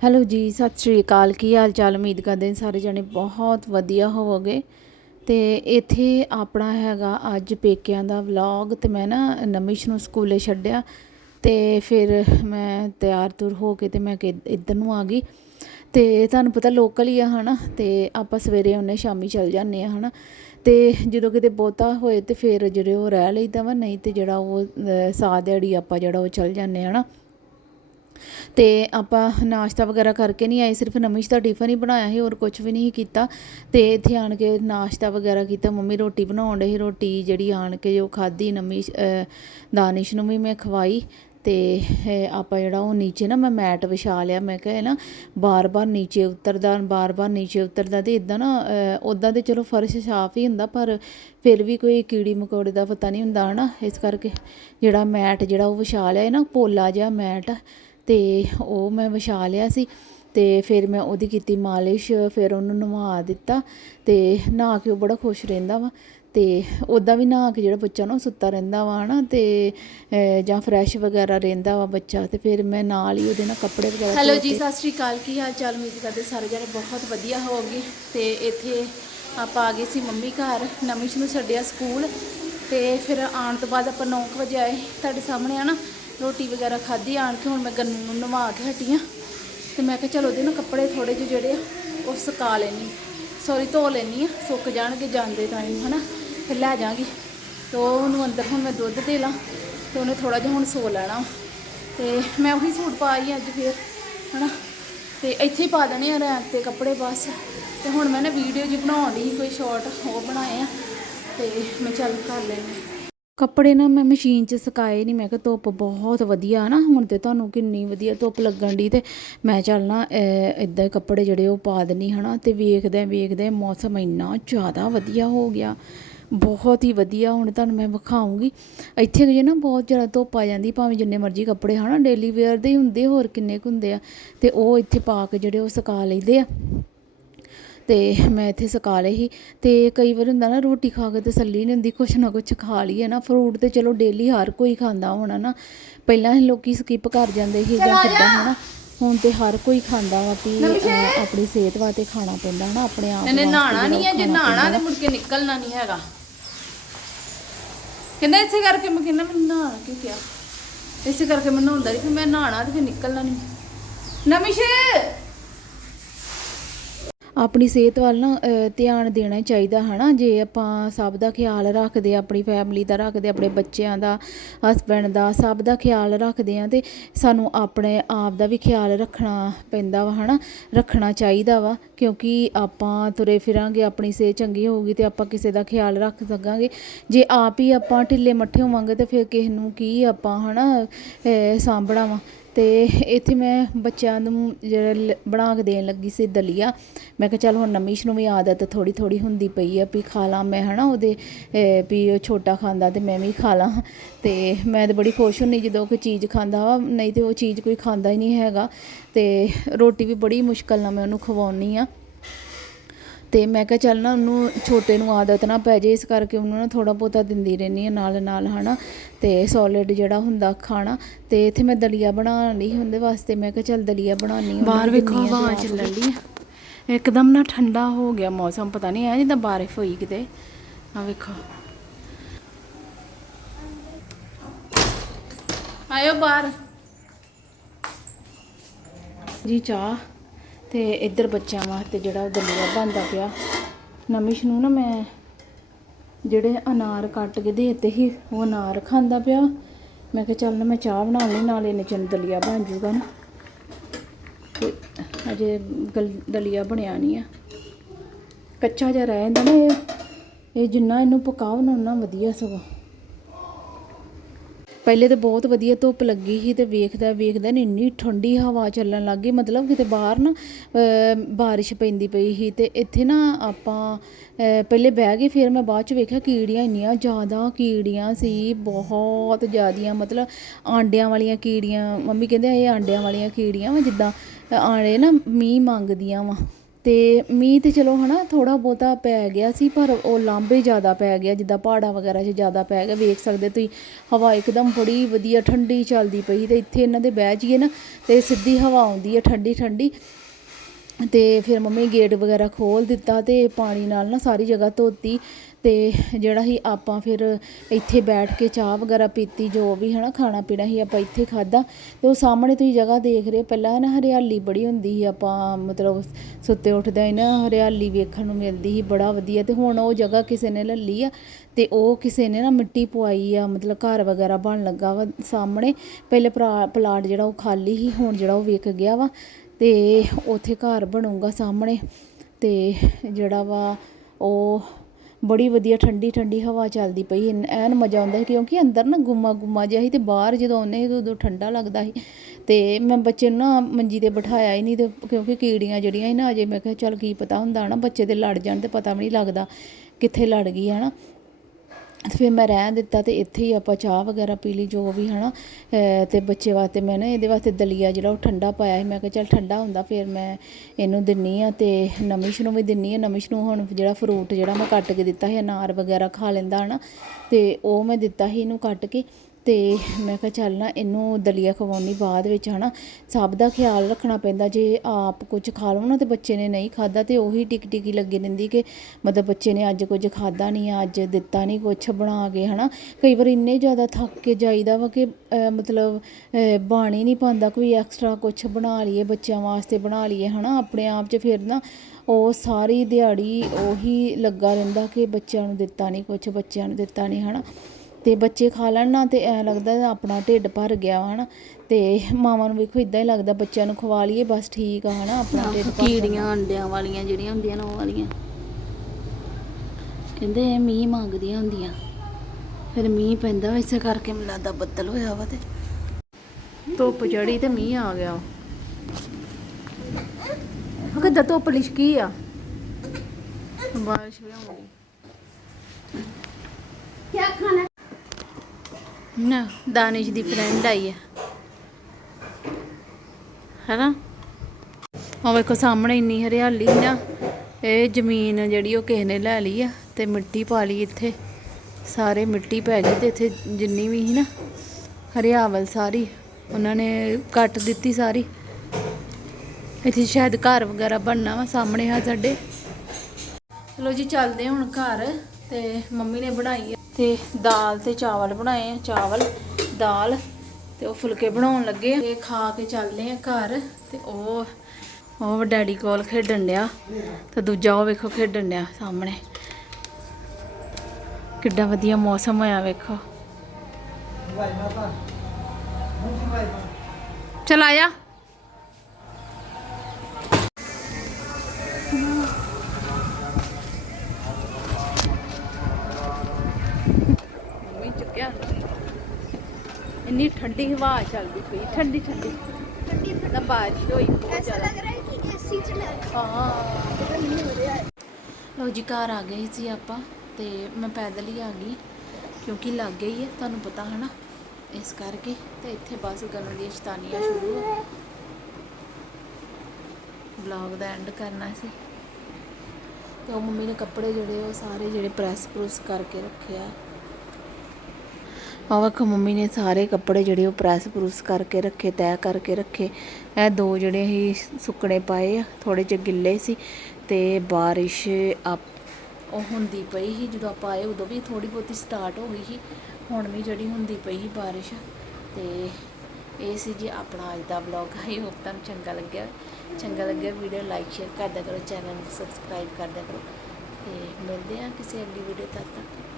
Hello ਜੀ, ਸਤਿ ਸ਼੍ਰੀ ਅਕਾਲ। ਕੀ ਹਾਲ ਚਾਲ ਉਮੀਦ ਕਰਦੇ ਹਾਂ ਸਾਰੇ ਜਣੇ ਬਹੁਤ ਵਧੀਆ ਹੋਵੋਗੇ। ਤੇ ਇੱਥੇ ਆਪਣਾ ਹੈਗਾ ਅੱਜ ਪੇਕਿਆਂ ਦਾ ਵਲੌਗ ਤੇ ਮੈਂ ਨਾ ਨਮਿਸ਼ ਨੂੰ ਸਕੂਲੇ ਛੱਡਿਆ ਤੇ ਫਿਰ ਮੈਂ ਤਿਆਰ ਤੁਰ ਹੋ ਕੇ ਤੇ ਮੈਂ ਕਿ ਇੱਧਰ ਨੂੰ ਆ ਗਈ। ਤੇ ਤੁਹਾਨੂੰ ਪਤਾ ਲੋਕਲ ਹੀ ਆ ਹਨਾ, ਤੇ ਆਪਾਂ ਸਵੇਰੇ ਆਉਂਦੇ ਸ਼ਾਮੀ ਚੱਲ ਜਾਂਦੇ ਆ ਹਨਾ। ਤੇ ਜਦੋਂ ਕਿਤੇ ਬਹੁਤਾ ਹੋਏ ਤੇ ਫਿਰ ਜਿਹੜੇ ਉਹ ਰਹਿ ਲਈਦਾ ਵਾ, ਨਹੀਂ ਤੇ ਜਿਹੜਾ ਉਹ ਸਾਹ ਦਿਹਾੜੀ ਆਪਾਂ ਜਿਹੜਾ ਉਹ ਚੱਲ ਜਾਂਦੇ ਆ ਹਨਾ। ਤੇ ਆਪਾਂ ਨਾਸ਼ਤਾ ਵਗੈਰਾ ਕਰਕੇ ਨਹੀਂ ਆਏ, ਸਿਰਫ ਨਮਿਸ਼ ਦਾ ਟਿਫਨ ਹੀ ਬਣਾਇਆ ਸੀ, ਹੋਰ ਕੁਝ ਵੀ ਨਹੀਂ ਕੀਤਾ। ਤੇ ਇੱਥੇ ਆਣ ਕੇ ਨਾਸ਼ਤਾ ਵਗੈਰਾ ਕੀਤਾ, ਮੰਮੀ ਰੋਟੀ ਬਣਾਉਣ ਡੇ ਸੀ, ਰੋਟੀ ਜਿਹੜੀ ਆਣ ਕੇ ਜੋ ਖਾਧੀ ਨਮਿਸ਼ ਦਾਨਿਸ਼ ਨੂੰ ਵੀ ਮੈਂ ਖਵਾਈ। ਤੇ ਆਪਾਂ ਜਿਹੜਾ ਉਹ ਨੀਚੇ ਨਾ ਮੈਂ ਮੈਟ ਵਿਛਾ ਲਿਆ, ਮੈਂ ਕਿਹਾ ਨਾ ਬਾਰ-ਬਾਰ ਨੀਚੇ ਉਤਰਦਾ, ਬਾਰ-ਬਾਰ ਨੀਚੇ ਉਤਰਦਾ ਤੇ ਇਦਾਂ ਨਾ ਉਦਾਂ ਤੇ ਚਲੋ ਫਰਸ਼ ਸਾਫ਼ ਹੀ ਹੁੰਦਾ, ਪਰ ਫਿਰ ਵੀ ਕੋਈ ਕੀੜੀ ਮਕੌੜੇ ਦਾ ਪਤਾ ਨਹੀਂ ਹੁੰਦਾ, ਹਨਾ? ਇਸ ਕਰਕੇ ਜਿਹੜਾ ਮੈਟ ਜਿਹੜਾ ਉਹ ਵਿਛਾ ਲਿਆ ਇਹ ਨਾ ਪੋਲਾ ਜਿਹਾ ਮੈਟ ਤੇ ਉਹ ਮੈਂ ਵਿਛਾ ਲਿਆ ਸੀ ਤੇ ਫਿਰ ਮੈਂ ਉਹਦੀ ਕੀਤੀ ਮਾਲਿਸ਼ ਫਿਰ ਉਹਨੂੰ ਨਵਾ ਦਿੱਤਾ ਤੇ ਨਹਾ ਕੇ ਉਹ ਬੜਾ ਖੁਸ਼ ਰਹਿੰਦਾ ਵਾ ਤੇ ਉਦਾਂ ਵੀ ਨਹਾ ਕੇ ਜਿਹੜਾ ਬੱਚਾ ਨਾ ਉਹ ਸੁੱਤਾ ਰਹਿੰਦਾ ਵਾ ਹਨਾ ਤੇ ਜਾਂ ਫਰੈਸ਼ ਵਗੈਰਾ ਰਹਿੰਦਾ ਵਾ ਬੱਚਾ ਤੇ ਫਿਰ ਮੈਂ ਨਾਲ ਹੀ ਉਹਦੇ ਨਾਲ ਕੱਪੜੇ ਵਗੈਰਾ ਹੈਲੋ ਜੀ ਸਤਿ ਸ਼੍ਰੀ ਅਕਾਲ ਕੀ ਹਾਲ ਚਾਲ? ਉਮੀਦ ਕਰਦੇ ਸਾਰੇ ਜਣੇ ਬਹੁਤ ਵਧੀਆ ਹੋਵੋਗੇ ਤੇ ਇੱਥੇ ਆਪਾਂ ਆ ਗਏ ਸੀ ਮੰਮੀ ਘਰ ਨਮਿਸ਼ ਨੂੰ ਛੱਡਿਆ ਸਕੂਲ ਤੇ ਫਿਰ ਆਉਣ ਤੋਂ ਬਾਅਦ ਆਪਾਂ 9 ਵਜੇ ਆਏ ਤੁਹਾਡੇ ਸਾਹਮਣੇ ਆ ਨਾ ਰੋਟੀ ਵਗੈਰਾ ਖਾਧੀ, ਆਣ ਕੇ ਹੁਣ ਮੈਂ ਗੰਨੂ ਨੂੰ ਨਵਾ ਕੇ ਹਟੀ ਆ। ਤੇ ਮੈਂ ਕਿਹਾ, ਚਲੋ ਉਹਦੇ ਨਾ ਕੱਪੜੇ ਥੋੜੇ ਜਿਹੇ ਜਿਹੜੇ ਆ, ਉਹ ਸੁਕਾ ਲੈਣੀ ਸੌਰੀ ਧੋ ਲੈਣੀ ਆ, ਸੁੱਕ ਜਾਣਗੇ ਜਾਂਦੇ ਟਾਈਮ ਹਨਾ? ਫਿਰ ਲੈ ਜਾਾਂਗੀ ਤੇ ਉਹਨੂੰ ਅੰਦਰ ਹੁਣ ਮੈਂ ਦੁੱਧ ਦੇ ਲਾਂ, ਤੇ ਉਹਨੇ ਥੋੜਾ ਜਿਹਾ ਹੁਣ ਸੋ ਲੈਣਾ ਤੇ ਮੈਂ ਉਹੀ ਸੂਟ ਪਾਈ ਅੱਜ ਫਿਰ, ਹਨਾ? ਤੇ ਇੱਥੇ ਹੀ ਪਾ ਦੇਣੇ ਆ ਰੈਂਕ ਤੇ ਕੱਪੜੇ ਬਸ। ਤੇ ਹੁਣ ਮੈਂ ਨਾ ਵੀਡੀਓ ਜੀ ਬਣਾਉਣ ਦੀ ਕੋਈ ਸ਼ਾਰਟ ਉਹ ਬਣਾਏ ਆ। ਤੇ ਮੈਂ ਚੱਲ ਕਰ ਲੈਣੀ ਕੱਪੜੇ ਨਾ ਮੈਂ ਮਸ਼ੀਨ 'ਚ ਸੁਕਾਏ ਨਹੀਂ ਮੈਂ ਕਿਹਾ ਧੁੱਪ ਬਹੁਤ ਵਧੀਆ ਨਾ, ਹੁਣ ਤੇ ਤੁਹਾਨੂੰ ਕਿੰਨੀ ਵਧੀਆ ਧੁੱਪ ਲੱਗਣ ਦੀ ਤੇ ਮੈਂ ਚੱਲ ਨਾ ਇਦਾਂ ਕੱਪੜੇ ਜਿਹੜੇ ਉਹ ਪਾ ਦੇਣੀ ਹਨਾ, ਤੇ ਵੇਖਦੇ ਵੇਖਦੇ ਮੌਸਮ ਇੰਨਾ ਜ਼ਿਆਦਾ ਵਧੀਆ ਹੋ ਗਿਆ। ਬਹੁਤ ਹੀ ਵਧੀਆ, ਹੁਣ ਤੁਹਾਨੂੰ ਮੈਂ ਵਿਖਾਉਂਗੀ। ਇੱਥੇ ਜੇ ਨਾ ਬਹੁਤ ਜ਼ਿਆਦਾ ਧੁੱਪ ਆ ਜਾਂਦੀ, ਭਾਵੇਂ ਜਿੰਨੇ ਮਰਜ਼ੀ ਕੱਪੜੇ ਹਨਾ ਡੇਲੀ ਵੇਅਰ ਦੇ ਹੁੰਦੇ, ਹੋਰ ਕਿੰਨੇ ਕੁ ਹੁੰਦੇ ਆ, ਤੇ ਉਹ ਇੱਥੇ ਪਾ ਕੇ ਜਿਹੜੇ ਉਹ ਸੁਕਾ ਲਈਦੇ ਆ। ਤੇ ਮੈਂ ਇੱਥੇ ਸੁਕਾ ਲਏ ਸੀ। ਤੇ ਕਈ ਵਾਰ ਹੁੰਦਾ ਨਾ ਰੋਟੀ ਖਾ ਕੇ ਤਸੱਲੀ ਨਹੀਂ ਹੁੰਦੀ ਕੁਛ ਨਾ ਕੁਛ ਖਾ ਲਈਏ ਨਾ। ਫਰੂਟ ਤੇ ਚਲੋ ਡੇਲੀ ਹਰ ਕੋਈ ਖਾਂਦਾ ਹੋਣਾ ਨਾ। ਪਹਿਲਾਂ ਹੀ ਲੋਕੀ ਸਕਿਪ ਕਰ ਜਾਂਦੇ ਸੀ ਜਾਂ ਕਿੱਦਾਂ ਹਨਾ। ਹੁਣ ਤੇ ਹਰ ਕੋਈ ਖਾਂਦਾ ਵਾ ਵੀ ਅਹ, ਆਪਣੀ ਸਿਹਤ ਵਾਸਤੇ ਖਾਣਾ ਪੈਂਦਾ ਹਨਾ ਆਪਣੇ ਆਪ ਇਹਨੇ ਵਾਸਤੇ ਨਹਾਣਾ ਨਹੀਂ ਹੈ ਜੇ ਨਹਾਣਾ ਤੇ ਮੁੜ ਕੇ ਨਿਕਲਣਾ ਨਹੀਂ ਹੈਗਾ। ਕਹਿੰਦਾ ਇਸੇ ਕਰਕੇ ਮੈਂ ਕਹਿੰਦਾ ਮੈਂ ਨਹਾਣਾ ਕਿਉਂ ਕਿਹਾ। ਇਸੇ ਕਰਕੇ ਮੈਂ ਨਹਾਉਂਦਾ ਨਹੀਂ ਫਿਰ ਮੈਂ ਨਹਾਣਾ ਤੇ ਫਿਰ ਨਿਕਲਣਾ ਨਹੀਂ ਨਮਿਸ਼ ਆਪਣੀ ਸਿਹਤ ਵੱਲ ਨਾ ਧਿਆਨ ਦੇਣਾ ਹੀ ਚਾਹੀਦਾ ਹਨਾ? ਜੇ ਆਪਾਂ ਸਭ ਦਾ ਖਿਆਲ ਰੱਖਦੇ ਆਪਣੀ ਫੈਮਿਲੀ ਦਾ ਰੱਖਦੇ ਆਪਣੇ ਬੱਚਿਆਂ ਦਾ ਹਸਬੈਂਡ ਦਾ ਸਭ ਦਾ ਖਿਆਲ ਰੱਖਦੇ ਆ ਤੇ ਸਾਨੂੰ ਆਪਣੇ ਆਪ ਦਾ ਵੀ ਖਿਆਲ ਰੱਖਣਾ ਪੈਂਦਾ ਵਾ ਹਨਾ? ਰੱਖਣਾ ਚਾਹੀਦਾ ਵਾ ਕਿਉਂਕਿ ਆਪਾਂ ਤੁਰੇ ਫਿਰਾਂਗੇ ਆਪਣੀ ਸਿਹਤ ਚੰਗੀ ਹੋਊਗੀ ਤੇ ਆਪਾਂ ਕਿਸੇ ਦਾ ਖਿਆਲ ਰੱਖ ਸਕਾਂਗੇ। ਜੇ ਆਪ ਹੀ ਆਪਾਂ ਢਿੱਲੇ ਮੱਠੇ ਹੋਵਾਂਗੇ ਤੇ ਫਿਰ ਕਿਸੇ ਨੂੰ ਕੀ ਆਪਾਂ ਹਨਾ ਅਹ, ਸਾਂਭਣਾ ਵਾ? ਅਤੇ ਇੱਥੇ ਮੈਂ ਬੱਚਿਆਂ ਨੂੰ ਜਿਹੜਾ ਲ- ਬਣਾ ਕੇ ਦੇਣ ਲੱਗੀ ਸੀ ਦਲੀਆ। ਮੈਂ ਕਿਹਾ ਚੱਲ ਹੁਣ ਨਮੀਸ਼ ਨੂੰ ਵੀ ਆਦਤ ਥੋੜ੍ਹੀ ਥੋੜ੍ਹੀ ਹੁੰਦੀ ਪਈ ਆ ਵੀ ਖਾ ਲਾਂ ਮੈਂ ਹੈ ਨਾ ਉਹਦੇ ਵੀ ਉਹ ਛੋਟਾ ਖਾਂਦਾ ਤੇ ਮੈਂ ਵੀ ਖਾ ਲਾਂ। ਅਤੇ ਮੈਂ ਤਾਂ ਬੜੀ ਖੁਸ਼ ਹੁੰਦੀ ਜਦੋਂ ਕੋਈ ਚੀਜ਼ ਖਾਂਦਾ ਵਾ, ਨਹੀਂ ਤਾਂ ਉਹ ਚੀਜ਼ ਕੋਈ ਖਾਂਦਾ ਹੀ ਨਹੀਂ ਹੈਗਾ। ਅਤੇ ਰੋਟੀ ਵੀ ਬੜੀ ਮੁਸ਼ਕਲ ਨਾਲ ਮੈਂ ਉਹਨੂੰ ਖਵਾਉਂਦੀ ਹਾਂ ਤੇ ਮੈਂ ਕਿਹਾ ਚੱਲ ਨਾ ਉਹਨੂੰ ਛੋਟੇ ਨੂੰ ਆਦਤ ਨਾ ਪੈ ਜੇ ਇਸ ਕਰਕੇ ਉਹਨੂੰ ਨਾ ਥੋੜਾ ਬਹੁਤਾ ਦਿੰਦੀ ਰਹਿੰਦੀ ਆ ਨਾਲ ਨਾਲ ਹਨਾ। ਤੇ ਸੋਲਿਡ ਜਿਹੜਾ ਹੁੰਦਾ ਖਾਣਾ ਤੇ ਇੱਥੇ ਮੈਂ ਦਲੀਆ ਬਣਾਉਣ ਲਈ ਉਹਦੇ ਵਾਸਤੇ ਮੈਂ ਕਿਹਾ ਚੱਲ ਦਲੀਆ ਬਣਾਉਣੀ ਆ ਬਾਹਰ ਵੇਖੋ ਹਵਾ ਚੱਲਣ ਦੀ ਇੱਕਦਮ ਨਾ ਠੰਡਾ ਹੋ ਗਿਆ ਮੌਸਮ ਪਤਾ ਨਹੀਂ ਐ ਜਿੱਦਾਂ ਬਾਰਿਸ਼ ਹੋਈ ਕਿਤੇ। ਆ ਵੇਖੋ। ਆਇਓ ਬਾਹਰ। ਜੀ ਚਾਹ। ਤੇ ਇੱਧਰ ਬੱਚਿਆਂ ਵਾਸਤੇ ਜਿਹੜਾ ਦਲੀਆ ਬਣਦਾ ਪਿਆ ਨਮਿਸ਼ ਨੂੰ ਨਾ ਮੈਂ ਜਿਹੜੇ ਅਨਾਰ ਕੱਟ ਕੇ ਦੇ ਦਿੱਤੇ ਸੀ, ਉਹ ਅਨਾਰ ਖਾਂਦਾ ਪਿਆ। ਮੈਂ ਕਿਹਾ ਚੱਲ ਨਾ ਮੈਂ ਚਾਹ ਬਣਾ ਲਈ ਨਾਲ ਨੇ ਚੰਨ ਦਲੀਆ ਬਣ ਜੂਗਾ ਨਾ। ਤੇ ਅਜੇ ਗਲ, ਦਲੀਆ ਬਣਿਆ ਨਹੀਂ ਆ। ਕੱਚਾ ਜਿਹਾ ਰਹਿ ਜਾਂਦਾ ਨਾ ਇਹ। ਇਹ ਜਿੰਨਾ ਇਹਨੂੰ ਪਕਾਓ ਨਾ ਉਨਾ ਵਧੀਆ ਸਗੋਂ। ਪਹਿਲੇ ਤਾਂ ਬਹੁਤ ਵਧੀਆ ਧੁੱਪ ਲੱਗੀ ਸੀ ਤੇ ਵੇਖਦਾ ਵੇਖਦਾ ਨੇ ਇੰਨੀ ਠੰਡੀ ਹਵਾ ਚੱਲਣ ਲੱਗ ਗਈ ਮਤਲਬ ਕਿਤੇ ਬਾਹਰ ਨਾ ਅਹ, ਬਾਰਿਸ਼ ਪੈਂਦੀ ਪਈ ਸੀ ਤੇ ਇੱਥੇ ਨਾ ਆਪਾਂ ਪਹਿਲੇ ਬਹਿ ਗਏ ਫਿਰ ਮੈਂ ਬਾਅਦ ਚ ਵੇਖਿਆ ਕੀੜੀਆਂ ਇੰਨੀਆਂ ਜ਼ਿਆਦਾ ਕੀੜੀਆਂ ਸੀ ਬਹੁਤ ਜ਼ਿਆਦੀਆਂ ਮਤਲਬ ਆਂਡਿਆਂ ਵਾਲੀਆਂ ਕੀੜੀਆਂ ਮੰਮੀ ਕਹਿੰਦੇ ਇਹ ਆਂਡਿਆਂ ਵਾਲੀਆਂ ਕੀੜੀਆਂ ਵਾ ਜਿੱਦਾਂ ਆਂਡੇ ਨਾ ਮੀਂਹ ਮੰਗਦੀਆਂ ਵਾ। ਅਤੇ ਮੀਂਹ ਤਾਂ ਚਲੋ ਹੈ ਨਾ ਥੋੜ੍ਹਾ ਬਹੁਤਾ ਪੈ ਗਿਆ ਸੀ, ਪਰ ਉਹ ਲਾਂਭੇ ਜ਼ਿਆਦਾ ਪੈ ਗਿਆ, ਜਿੱਦਾਂ ਪਹਾੜਾਂ ਵਗੈਰਾ 'ਚ ਜ਼ਿਆਦਾ ਪੈ ਗਿਆ। ਵੇਖ ਸਕਦੇ ਤੁਸੀਂ, ਹਵਾ ਇੱਕਦਮ ਬੜੀ ਵਧੀਆ ਠੰਡੀ ਚੱਲਦੀ ਪਈ ਅਤੇ ਇੱਥੇ ਇਹਨਾਂ ਦੇ ਬਹਿ ਜਾਈਏ ਨਾ ਅਤੇ ਸਿੱਧੀ ਹਵਾ ਆਉਂਦੀ ਹੈ ਠੰਡੀ ਠੰਡੀ। ਅਤੇ ਫਿਰ ਮੰਮੀ ਗੇਟ ਵਗੈਰਾ ਖੋਲ੍ਹ ਦਿੱਤਾ ਅਤੇ ਪਾਣੀ ਨਾਲ ਨਾ ਸਾਰੀ ਜਗ੍ਹਾ ਧੋਤੀ। ਅਤੇ ਜਿਹੜਾ ਸੀ ਆਪਾਂ ਫਿਰ ਇੱਥੇ ਬੈਠ ਕੇ ਚਾਹ ਵਗੈਰਾ ਪੀਤੀ, ਜੋ ਵੀ ਹੈ ਨਾ ਖਾਣਾ ਪੀਣਾ ਹੀ ਆਪਾਂ ਇੱਥੇ ਖਾਧਾ ਅਤੇ ਉਹ ਸਾਹਮਣੇ ਤੁਸੀਂ ਜਗ੍ਹਾ ਦੇਖ ਰਹੇ ਹੋ, ਪਹਿਲਾਂ ਨਾ ਹਰਿਆਲੀ ਬੜੀ ਹੁੰਦੀ ਸੀ, ਆਪਾਂ ਮਤਲਬ ਸੁੱਤੇ ਉੱਠਦੇ ਹੀ ਨਾ ਹਰਿਆਲੀ ਵੇਖਣ ਨੂੰ ਮਿਲਦੀ ਸੀ, ਬੜਾ ਵਧੀਆ ਅਤੇ ਹੁਣ ਉਹ ਜਗ੍ਹਾ ਕਿਸੇ ਨੇ ਲੱਲੀ ਆ ਅਤੇ ਉਹ ਕਿਸੇ ਨੇ ਨਾ ਮਿੱਟੀ ਪਵਾਈ ਆ, ਮਤਲਬ ਘਰ ਵਗੈਰਾ ਬਣ ਲੱਗਾ ਵਾ ਸਾਹਮਣੇ, ਪਹਿਲੇ ਪਰਾ- ਪਲਾਟ ਜਿਹੜਾ ਉਹ ਖਾਲੀ ਸੀ, ਹੁਣ ਜਿਹੜਾ ਉਹ ਵਿਕ ਗਿਆ ਵਾ ਅਤੇ ਉੱਥੇ ਘਰ ਬਣੂਗਾ ਸਾਹਮਣੇ ਅਤੇ ਜਿਹੜਾ ਵਾ ਉਹ ਬੜੀ ਵਧੀਆ ਠੰਡੀ ਠੰਡੀ ਹਵਾ ਚੱਲਦੀ ਪਈ ਐਨ- ਮਜ਼ਾ ਆਉਂਦਾ ਸੀ ਕਿਉਂਕਿ ਅੰਦਰ ਨਾ ਗੁੰਮਾ ਗੁੰਮਾ ਜਿਹਾ ਸੀ ਅਤੇ ਬਾਹਰ ਜਦੋਂ ਆਉਂਦੇ ਸੀ ਉਦੋਂ ਠੰਡਾ ਲੱਗਦਾ ਸੀ। ਅਤੇ ਮੈਂ ਬੱਚੇ ਨੂੰ ਨਾ ਮੰਜੀ ਤੇ ਬਿਠਾਇਆ ਹੀ ਨਹੀਂ ਤੇ ਕਿਉਂਕਿ ਕੀੜੀਆਂ ਜਿਹੜੀਆਂ ਸੀ ਨਾ, ਅਜੇ ਮੈਂ ਕਿਹਾ ਚੱਲ ਕੀ ਪਤਾ ਹੁੰਦਾ ਨਾ ਬੱਚੇ ਦੇ ਲੜ ਜਾਣ ਤਾਂ ਪਤਾ ਵੀ ਨਹੀਂ ਲੱਗਦਾ ਕਿੱਥੇ ਲੜ ਗਈ ਹੈ ਨਾ ਫਿਰ ਮੈਂ ਰਹਿਣ ਦਿੱਤਾ ਅਤੇ ਇੱਥੇ ਹੀ ਆਪਾਂ ਚਾਹ ਵਗੈਰਾ ਪੀ ਲਈ, ਜੋ ਵੀ ਹੈ ਨਾ ਅਤੇ ਬੱਚੇ ਵਾਸਤੇ ਮੈਂ ਨਾ ਇਹਦੇ ਵਾਸਤੇ ਦਲੀਆ ਜਿਹੜਾ ਉਹ ਠੰਡਾ ਪਾਇਆ ਸੀ। ਮੈਂ ਕਿਹਾ ਚੱਲ ਠੰਡਾ ਹੁੰਦਾ, ਫਿਰ ਮੈਂ ਇਹਨੂੰ ਦਿੰਨੀ ਆ ਅਤੇ ਨਮਿਸ਼ ਨੂੰ ਵੀ ਦਿੰਨੀ ਆ। ਨਮਿਸ਼ ਨੂੰ ਹੁਣ ਜਿਹੜਾ ਫਰੂਟ ਜਿਹੜਾ ਮੈਂ ਕੱਟ ਕੇ ਦਿੱਤਾ ਸੀ, ਅਨਾਰ ਵਗੈਰਾ ਖਾ ਲੈਂਦਾ ਹੈ ਨਾ ਅਤੇ ਉਹ ਮੈਂ ਦਿੱਤਾ ਸੀ ਇਹਨੂੰ ਕੱਟ ਕੇ। ਅਤੇ ਮੈਂ ਕਿਹਾ ਚੱਲ ਨਾ ਇਹਨੂੰ ਦਲੀਆ ਖਵਾਉਣੀ ਬਾਅਦ ਵਿੱਚ ਹੈ ਨਾ ਸਭ ਦਾ ਖਿਆਲ ਰੱਖਣਾ ਪੈਂਦਾ ਜੇ ਆਪ ਕੁਝ ਖਾ ਲਓ ਨਾ ਤੇ ਬੱਚੇ ਨੇ ਨਹੀਂ ਖਾਧਾ ਤੇ ਉਹੀ ਟਿਕ ਟਿਕੀ ਲੱਗੀ ਰਹਿੰਦੀ ਕਿ ਮਤਲਬ ਬੱਚੇ ਨੇ ਅੱਜ ਕੁਝ ਖਾਧਾ ਨਹੀਂ ਆ, ਅੱਜ ਦਿੱਤਾ ਨਹੀਂ ਕੁਛ ਬਣਾ ਕੇ ਹੈ ਨਾ ਕਈ ਵਾਰ ਇੰਨੇ ਜ਼ਿਆਦਾ ਥੱਕ ਕੇ ਜਾਈਦਾ ਵਾ ਕਿ ਮਤਲਬ ਅਹ, ਬਣ ਹੀ ਨਹੀਂ ਪਾਉਂਦਾ ਕੋਈ ਐਕਸਟਰਾ ਕੁਛ ਬਣਾ ਲਈਏ ਬੱਚਿਆਂ ਵਾਸਤੇ ਬਣਾ ਲਈਏ ਹੈ ਨਾ ਆਪਣੇ ਆਪ 'ਚ ਫਿਰ ਨਾ ਉਹ ਸਾਰੀ ਦਿਹਾੜੀ ਉਹੀ ਲੱਗਾ ਰਹਿੰਦਾ ਕਿ ਬੱਚਿਆਂ ਨੂੰ ਦਿੱਤਾ ਨਹੀਂ ਕੁਛ ਬੱਚਿਆਂ ਨੂੰ ਦਿੱਤਾ ਨਹੀਂ ਹੈ ਨਾ ਤੇ ਬੱਚੇ ਖਾ ਲੈਣ ਨਾ ਤੇ ਐ ਲੱਗਦਾ ਆਪਣਾ ਢਿੱਡ ਭਰ ਗਿਆ ਹਨਾ। ਤੇ ਮਾਵਾਂ ਨੂੰ ਵੇਖੋ ਇਦਾਂ ਹੀ ਲੱਗਦਾ ਬੱਚਿਆਂ ਨੂੰ ਖਵਾ ਲਈਏ ਬਸ ਠੀਕ ਆ ਹਨਾ ਆਪਣਾ ਢਿੱਡ ਭਰ। ਕੀੜੀਆਂ ਅੰਡਿਆਂ ਵਾਲੀਆਂ ਜਿਹੜੀਆਂ ਹੁੰਦੀਆਂ ਨੇ ਉਹ ਵਾਲੀਆਂ। ਕਹਿੰਦੇ ਇਹ ਮੀਂਹ ਮੰਗਦੀਆਂ ਹੁੰਦੀਆਂ। ਫਿਰ ਮੀਂਹ ਪੈਂਦਾ ਇਸੇ ਕਰਕੇ ਮੈਨੂੰ ਲੱਗਦਾ ਬੱਦਲ ਹੋਇਆ ਵਾ ਤੇ। ਧੁੱਪ ਚੜੀ ਤੇ ਮੀਂਹ ਆ ਗਿਆ। ਉਹ ਕਿੱਦਾਂ ਧੁੱਪ ਲਿਸ਼ਕੀ ਆ? ਬਾਰਿਸ਼ ਵੀ ਆਉਂਦੀ। ਨਾ, ਦਾਨਿਸ਼ ਦੀ ਫਰੈਂਡ ਆਈ ਹੈ ਹੈਨਾ? ਉਹ ਵੇਖੋ, ਸਾਹਮਣੇ ਇੰਨੀ ਹਰਿਆਲੀ ਨਾ, ਇਹ ਜ਼ਮੀਨ ਜਿਹੜੀ ਉਹ ਕਿਸੇ ਨੇ ਲੈ ਲਈ ਆ ਤੇ ਮਿੱਟੀ ਪਾ ਲਈ ਇੱਥੇ। ਸਾਰੇ ਮਿੱਟੀ ਪੈ ਗਈ ਤੇ ਇੱਥੇ ਜਿੰਨੀ ਵੀ ਸੀ ਨਾ, ਹਰਿਆਵਲ ਸਾਰੀ, ਉਹਨਾਂ ਨੇ ਕੱਟ ਦਿੱਤੀ ਸਾਰੀ। ਇੱਥੇ ਸ਼ਾਇਦ ਘਰ ਵਗੈਰਾ ਬਣਨਾ ਵਾ ਸਾਹਮਣੇ ਆ ਸਾਡੇ। ਚਲੋ ਜੀ, ਚੱਲਦੇ ਹੁਣ ਘਰ ਤੇ ਮੰਮੀ ਨੇ ਬਣਾਈ ਹੈ ਤੇ ਦਾਲ ਤੇ ਚਾਵਲ ਬਣਾਏ ਆ, ਚਾਵਲ, ਦਾਲ ਤੇ ਉਹ ਫੁਲਕੇ ਬਣਾਉਣ ਲੱਗੇ ਆ। ਤੇ ਖਾ ਕੇ ਚੱਲਦੇ ਆ ਘਰ ਤੇ ਉਹ ਉਹ ਡੈਡੀ ਕੋਲ ਖੇਡਣ ਡਿਆ ਤੇ ਦੂਜਾ ਉਹ ਵੇਖੋ ਖੇਡਣ ਡਿਆ ਸਾਹਮਣੇ। ਕਿੱਡਾ ਵਧੀਆ ਮੌਸਮ ਹੋਇਆ ਵੇਖੋ। ਚਲ ਆਇਆ ਇੰਨੀ ਠੰਡੀ ਹਵਾ ਚੱਲਦੀ ਪਈ ਠੰਡੀ ਠੰਡੀ। ਨਾ ਬਾਰਿਸ਼ ਹੋਈ ਬਹੁਤ ਜ਼ਿਆਦਾ। ਹਾਂ ਲੋ ਜੀ ਘਰ ਆ ਗਏ ਸੀ ਆਪਾਂ ਤੇ ਮੈਂ ਪੈਦਲ ਹੀ ਆ ਗਈ ਕਿਉਂਕਿ ਲੱਗ ਗਈ ਹੈ ਤੁਹਾਨੂੰ ਪਤਾ ਹੈ ਨਾ ਇਸ ਕਰਕੇ। ਤੇ ਇੱਥੇ ਬਸ ਗਰਮ ਦੀਆਂ ਸ਼ਤਾਨੀਆਂ ਸ਼ੁਰੂ ਆ ਵਲੌਗ ਦਾ ਐਂਡ ਕਰਨਾ ਸੀ। ਤੇ ਉਹ ਮੰਮੀ ਨੇ ਕੱਪੜੇ ਜਿਹੜੇ ਉਹ ਸਾਰੇ ਜਿਹੜੇ ਪ੍ਰੈਸ ਪ੍ਰੂਸ ਕਰਕੇ ਰੱਖਿਆ ਆਹ ਵੇਖੋ ਮੰਮੀ ਨੇ ਸਾਰੇ ਕੱਪੜੇ ਜਿਹੜੇ ਉਹ ਪ੍ਰੈਸ ਪ੍ਰੂਸ ਕਰਕੇ ਰੱਖੇ, ਤੈਅ ਕਰਕੇ ਰੱਖੇ। ਇਹ ਦੋ ਜਿਹੜੇ ਹੀ ਸੁੱਕਣੇ ਪਾਏ ਆ ਥੋੜੇ ਜਿਹੇ ਗਿੱਲੇ ਸੀ ਤੇ ਬਾਰਿਸ਼ ਆਪ ਉਹ ਹੁੰਦੀ ਪਈ ਸੀ, ਜਦੋਂ ਆਪਾਂ ਆਏ ਉਦੋਂ ਵੀ ਥੋੜੀ ਬਹੁਤੀ ਸਟਾਰਟ ਹੋ ਗਈ ਸੀ। ਹੁਣ ਵੀ ਜਿਹੜੀ ਹੁੰਦੀ ਪਈ ਸੀ ਬਾਰਿਸ਼। ਤੇ ਇਹ ਸੀ ਜੀ ਆਪਣਾ ਅੱਜ ਦਾ ਵਲੌਗ। ਆਈ ਹੋਪ ਤੁਹਾਨੂੰ ਚੰਗਾ ਲੱਗਿਆ। ਚੰਗਾ ਲੱਗਿਆ ਵੀਡੀਓ ਲਾਈਕ, ਸ਼ੇਅਰ ਕਰ ਕਰੋ, ਚੈਨਲ ਨੂੰ ਸਬਸਕ੍ਰਾਈਬ ਕਰ ਕਰੋ। ਤੇ ਮਿਲਦੇ ਆ ਕਿਸੇ ਅਗਲੀ ਵੀਡੀਓ ਤੱਕ ਤੱਕ।